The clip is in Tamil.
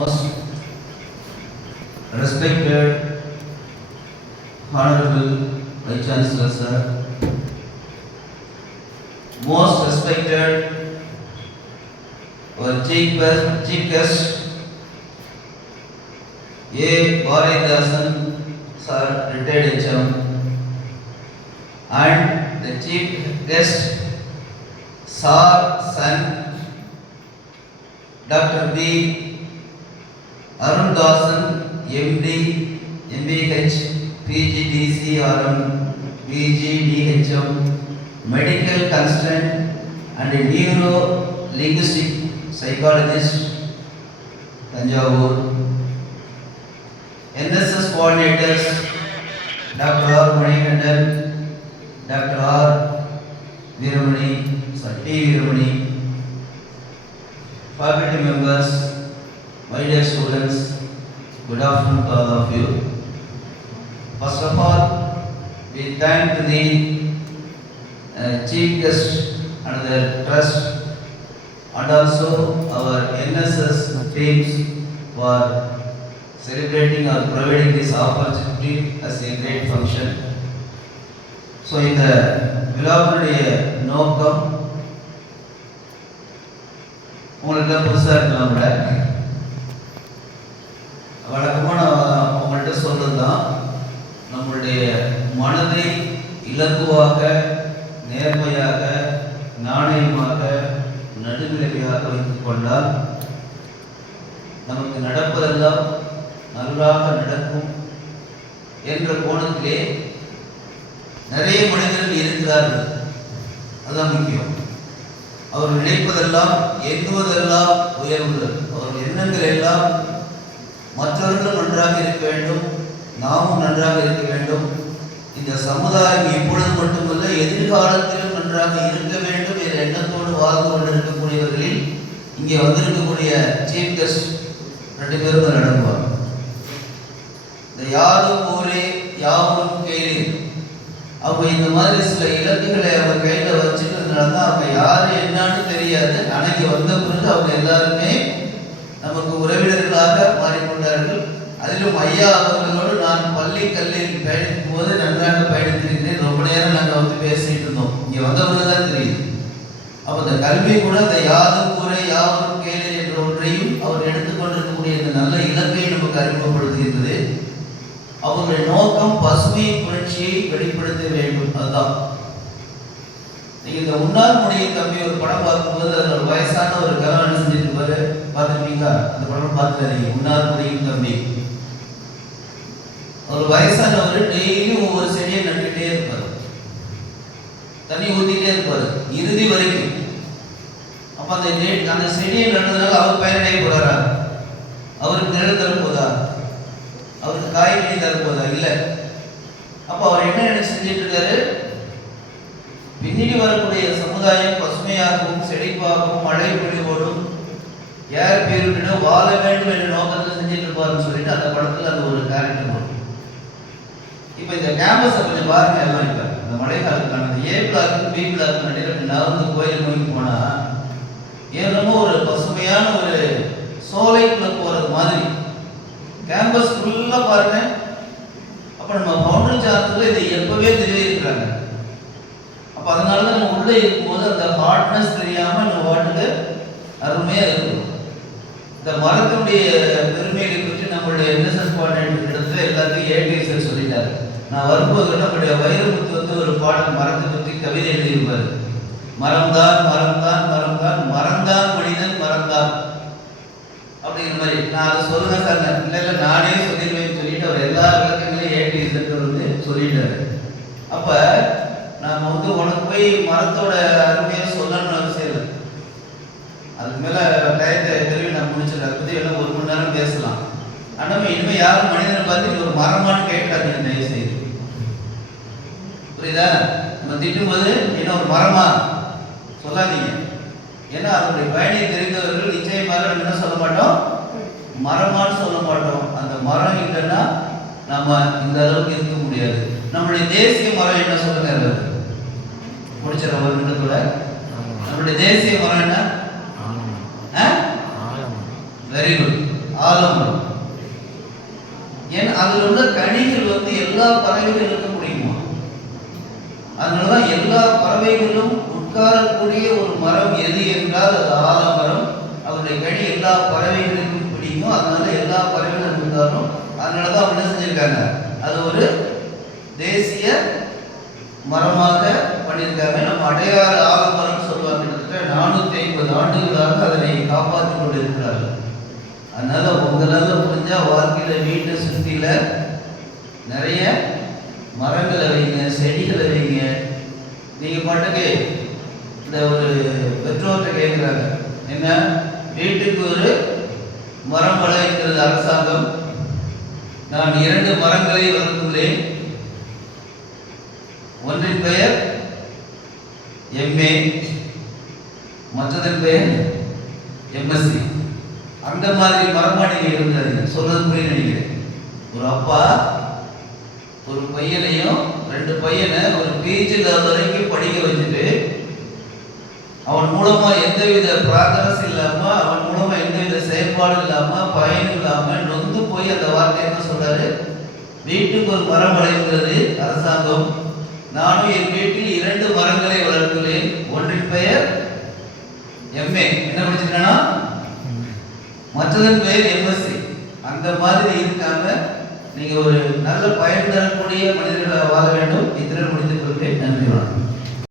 Most respected, Honorable Vice Chancellor Sir, most respected our Chief Guest A. Bharatdasan Sir, retired HM, and the Chief Guest Sir Son Dr. B. Arun Dasan, MD, MBH, PGDC, RM, PGDHM, Medical Consultant and Neuro-Linguistic Psychologist, Tanjavur. NSS Coordinators, Dr. R. Manikandan, Dr. R. Veeramani, T. Veeramani, faculty members, my dear students, good afternoon to all of you. First of all, we thank the Chief Guest and the Trust and also our NSS teams for celebrating or providing this opportunity as a great function. So, இந்த விழாவுடைய நோக்கம் உங்களுக்கு புதுசாக இருக்கலாம் கூட வழக்கமாக நான் உங்கள்கிட்ட சொல்கிறது தான், நம்மளுடைய மனதை இலகுவாக, நேர்மையாக, நாணயமாக, நடுநிலைமையாக வைத்துக் கொண்டால் நமக்கு நடப்பதெல்லாம் நன்றாக நடக்கும் என்ற கோணத்திலே நிறைய மனிதர்கள் இருக்கிறார்கள். அதுதான் முக்கியம். அவர் நினைப்பதெல்லாம், எண்ணுவதெல்லாம் உயர்வு. அவர் எண்ணங்கள் எல்லாம் மற்றவர்கள் நன்றாக இருக்க வேண்டும், நாமும் நன்றாக இருக்க வேண்டும், இந்த சமுதாயம் இப்பொழுது மட்டுமல்ல எதிர்காலத்திலும் நன்றாக இருக்க வேண்டும் என்ற எண்ணத்தோடு வாழ்ந்து கொண்டிருக்கக்கூடியவர்களில் இங்கே வந்திருக்கக்கூடிய சீஃப் கெஸ்ட் 2 பேரும் நடந்துவாங்க. இந்த யாரும் ஊரே யாவரும் கேளு, அவங்க இந்த மாதிரி சில இலக்குகளை அவங்க கையில் வச்சுக்கிறதுனால தான் அவங்க யாரு என்னன்னு தெரியாது. அன்னைக்கு வந்த பிறகு அவங்க எல்லாருமே நமக்கு உறவினர்களாக மாறிக்கொண்டார்கள். அதிலும் ஐயா அவர்களோடு நான் பள்ளி கல்லூரியில் பயணிக்கும் போது நன்றாக பயணித்திருக்கிறேன். ரொம்ப நேரம் நாங்கள் பேசிட்டு இருந்தோம். இங்கே வந்தவங்க தான் தெரியுது. அப்போ இந்த கல்வி கூட இந்த யாதும் ஊரே யாவரும் கேளு என்ற ஒன்றையும் அவர் எடுத்துக்கொண்டிருக்கக்கூடிய இந்த நல்ல இலக்கை நமக்கு அறிமுகப்படுத்துகின்றது. அவருடைய நோக்கம் பசுமை புரட்சியை வெளிப்படுத்த வேண்டும். அதுதான் நீங்க இந்த உன்னார் முடியும் தம்பி ஒரு படம் பார்க்கும்போது அதில் ஒரு வயசான ஒரு கல்யாணம் செஞ்சுட்டு இருப்பாரு, பார்த்துருக்கீங்களா? அந்த படம் பார்த்துக்காதீங்க. உன்னார் முடியும் தம்பி ஒரு வயசானவர் டெய்லியும் ஒவ்வொரு செடியை நட்டுட்டே இருப்பார், தண்ணி ஊற்றிட்டே இருப்பார் இறுதி வரைக்கும். அப்போ அந்த செடியை நடுறதுனால அவர் பயனடைய போறாரா? அவருக்கு நிழல் தரப்போதா? அவருக்கு காய்கறி தரப்போதா? இல்லை. அப்போ அவர் என்ன செஞ்சுட்டு இருக்காரு? பின்னாடி வரக்கூடிய சமுதாயம் பசுமையாகவும் செழிப்பாகவும் மழை பொழிவோடும் ஏர் பியூரிட்டிடும் வாழ வேண்டும் என்ற நோக்கத்தில் செஞ்சுட்டு இருப்பாருன்னு சொல்லிட்டு அந்த படத்தில் அது ஒரு கேரக்டர் வரும். இப்போ இந்த கேம்பஸை கொஞ்சம் பாருங்க எல்லாம். இப்போ இந்த மழை காலத்துக்கான அந்த ஏ பிளாக்கு பி பிளாக்கு நடுவில் நடந்து கோயில் நோக்கி போனால் ஏன்னமோ ஒரு பசுமையான ஒரு சோலைக்குள்ள போகிறது மாதிரி கேம்பஸ் ஃபுல்லாக பாருங்க. அப்போ நம்ம ஃபவுண்டரி சார்ஜில் இதை எப்பவே தெரிவிக்கிறாங்க. அப்போ அதனால தான் நம்ம உள்ளே இருக்கும்போது அந்த ஹார்ட்னஸ் தெரியாமல் நம்ம வாட்டுக்கு அருமையாக இருக்கும். இந்த மரத்தினுடைய பெருமைகளை பற்றி நம்மளுடைய NSS கோஆர்டினேட்டர் இடத்துல எல்லாத்தையும் ஏடிஎஸ்எல் சொல்லிட்டாரு. நான் வரும்போது நம்மளுடைய வைரமுத்து ஒரு பாடல் மரத்தை பற்றி கவிதை எழுதியிருப்பார். மரம்தான் மரம்தான் மரம்தான் மறந்தான் மனிதன் மறந்தான் அப்படிங்கிற மாதிரி. நான் அதை சொல்லுங்க சார், இல்லை நானே சொல்லிடுவேன்னு சொல்லிட்டு அவர் எல்லா விளக்கங்களையும் ஏடிஎஸ்எல் சொல்லிட்டாரு. அப்போ நாம் உனக்கு போய் மரத்தோட அருமையாக சொல்லணும்னு அவசியம் இல்லை. அதுக்கு மேலே டயத்தை தெரிவி நான் முடிச்சிடறேன். அதை பற்றி எல்லாம் 1 மணி நேரம் பேசலாம். ஆனால் இனிமேல் யாரும் மனிதனை பார்த்து ஒரு மரமானு கேட்காதீங்க தயவு செய்து. புரியுதா? நம்ம திட்டும்போது என்ன ஒரு மரமா சொல்லாதீங்க. ஏன்னா அதனுடைய பயனை தெரிந்தவர்கள் நிச்சயமாக நம்ம என்ன சொல்ல மாட்டோம், மரமானு சொல்ல மாட்டோம். அந்த மரம் இல்லைன்னா நம்ம இந்த அளவுக்கு இருக்க முடியாது. நம்மளுடைய தேசிய மரம் என்ன சொல்லுங்க முடிச்சிட ஒரு நிமிடத்தோட. நம்மளுடைய தேசிய மரம் என்ன? Very good. ஆலமரம். ஏன் அதில் உள்ள கனிகள் எல்லா பறவைகளுக்கும் பிடிக்குமா? அதனாலதான் எல்லா பறவைகளும் உட்காரக்கூடிய ஒரு மரம் எது என்றால் அது ஆலமரம். அவருடைய கனி எல்லா பறவைகளுக்கும் பிடிக்கும். அதனால எல்லா பறவைகளும் உட்காரும். அதனாலதான் அவங்க என்ன செஞ்சிருக்காங்க, அது ஒரு தேசிய மரமாக பண்ணியிருக்காங்க. நம்ம அடையாள ஆலமரம் சொல்லுவாங்க. கிட்டத்தட்ட 450 ஆண்டுகளாக அதனை காப்பாற்றி கொண்டு இருக்கிறார்கள். அதனால உங்களால முடிஞ்சா வாழ்க்கையில வீட்டை சுற்றில நிறைய மரங்களை வைங்க, செடிகளை வைங்க. நீங்க பாட்டுக்கு இந்த ஒரு பெற்றோர்கிட்ட கேட்குறாங்க, என்ன வீட்டுக்கு ஒரு மரம் வளர்க்கிறது அரசாங்கம். நான் 2 மரங்களை வளர்த்துள்ளேன். ஒன்றின் பெயர் MA, மற்றதன் பெயர் MSc. அந்த மாதிரி மரமாடிகள் இருந்தாருங்க. சொல்றது புரிய நினைக்கிறேன். ஒரு அப்பா ஒரு பையனையும் 2 பையனை ஒரு PG வரைக்கும் படிக்க வச்சுட்டு அவன் மூலமா எந்தவித ப்ராக்ரஸ் இல்லாம, அவன் மூலமா எந்தவித செயல்பாடு இல்லாம, பயன் இல்லாம நொந்து போய் அந்த வார்த்தை என்ன சொல்றாரு, வீட்டுக்கு ஒரு மரம் வளர்க்கிறது அரசாங்கம். நானும் என் வீட்டில் 2 மரங்களை வளர்த்துள்ளேன். ஒன்றின் பெயர் MA, என்ன படிச்சிருக்கானா, மற்றதன் பெயர் MSc. அந்த மாதிரி இருக்காம நீங்க ஒரு நல்ல பயன் தரக்கூடிய மனிதர்களாக வாழ வேண்டும். இத்திரன் முடித்துக் கொள்கிறேன். நன்றி.